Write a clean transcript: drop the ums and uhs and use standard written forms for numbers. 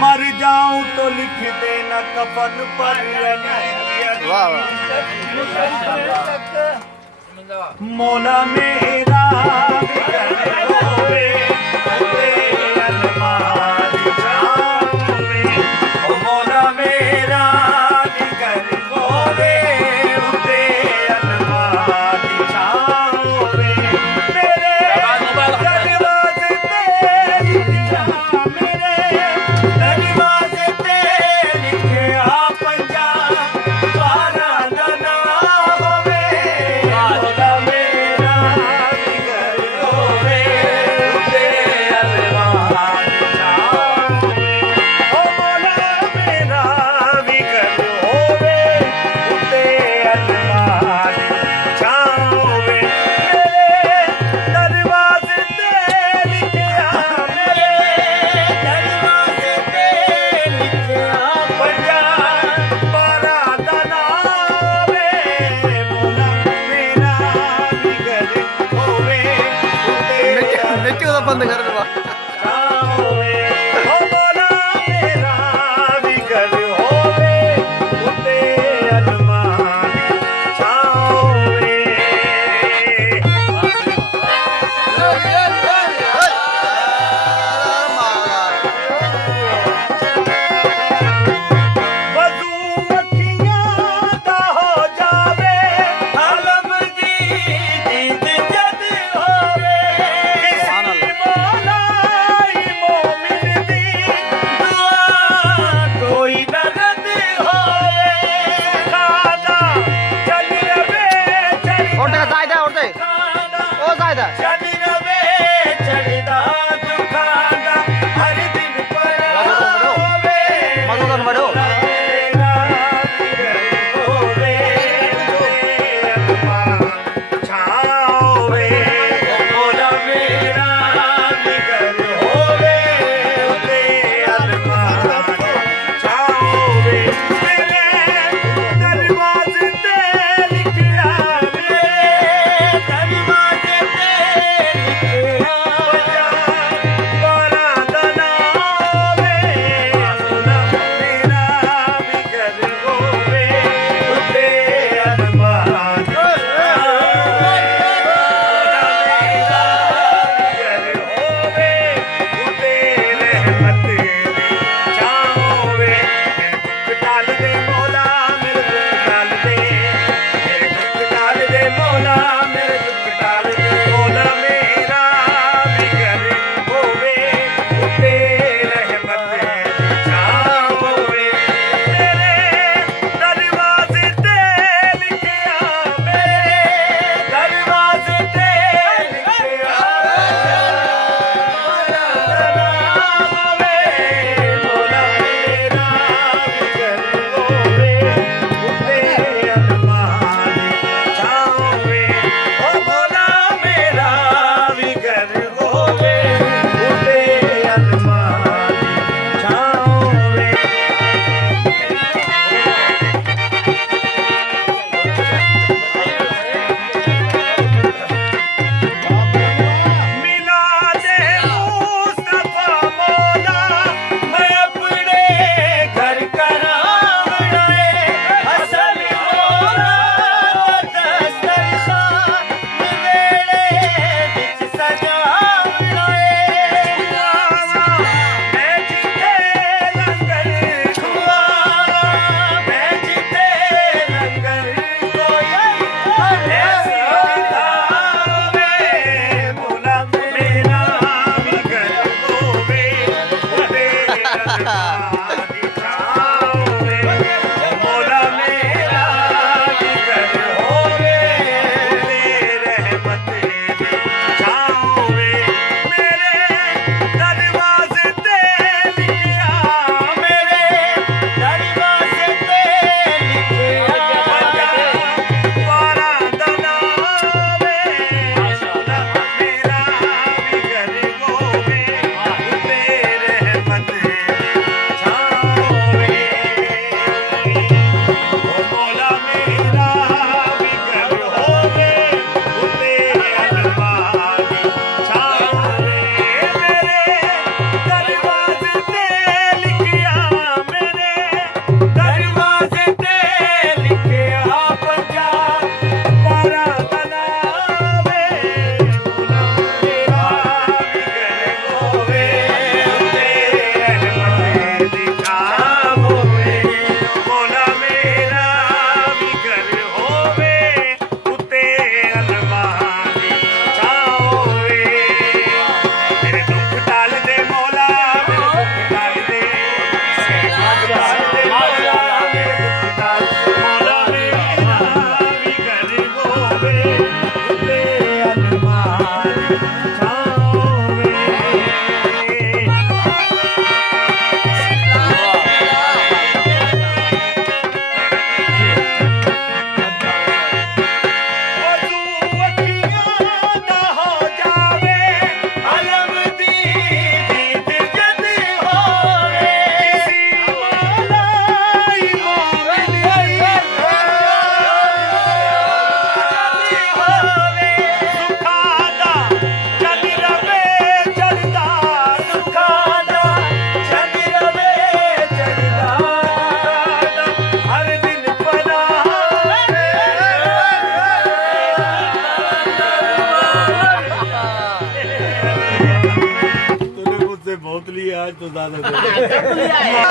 मर जाऊं तो लिख देना कफन पर मौला मेरा होवे अलमारी जावे मौला मेरा होवे अलमारी जावे मेरे दरवाजे ते लिखिया मेरे दरवाजे ते लिखिया पंजा बारा दना होवे मौला मेरा होवे अलमारी जावे ओ मौला मेरा होवे अलमारी जावे मेरे दरवाजे ते लिखिया मेरे दरवाजे ते लिखिया पंजा बारा दना वे मौला मेरा होवे नेट ਉਹਦਾ ਬੰਦ ਕਰ ਦੇਵਾ जावे ओ मौला मेरा होवे अलमारी जावे वज़ू अखियां दा हो जावे आलम दी दीद जद होवे किसी मौलाई मोमिन दी दुआ कोई न रद होवे खादा चल रवे चल ਉੱਠ ਕੇ ਸਾਈਡ ਉੱਠ ਤੇ खादा ਉਹ ਸਾਈਡ चल रवे चढ़दा दुखादा हर दिन पर होवे ਮਜ਼ਦੂਰ ਵੜੋ बहुत लिया आज तो ज्यादा लिया है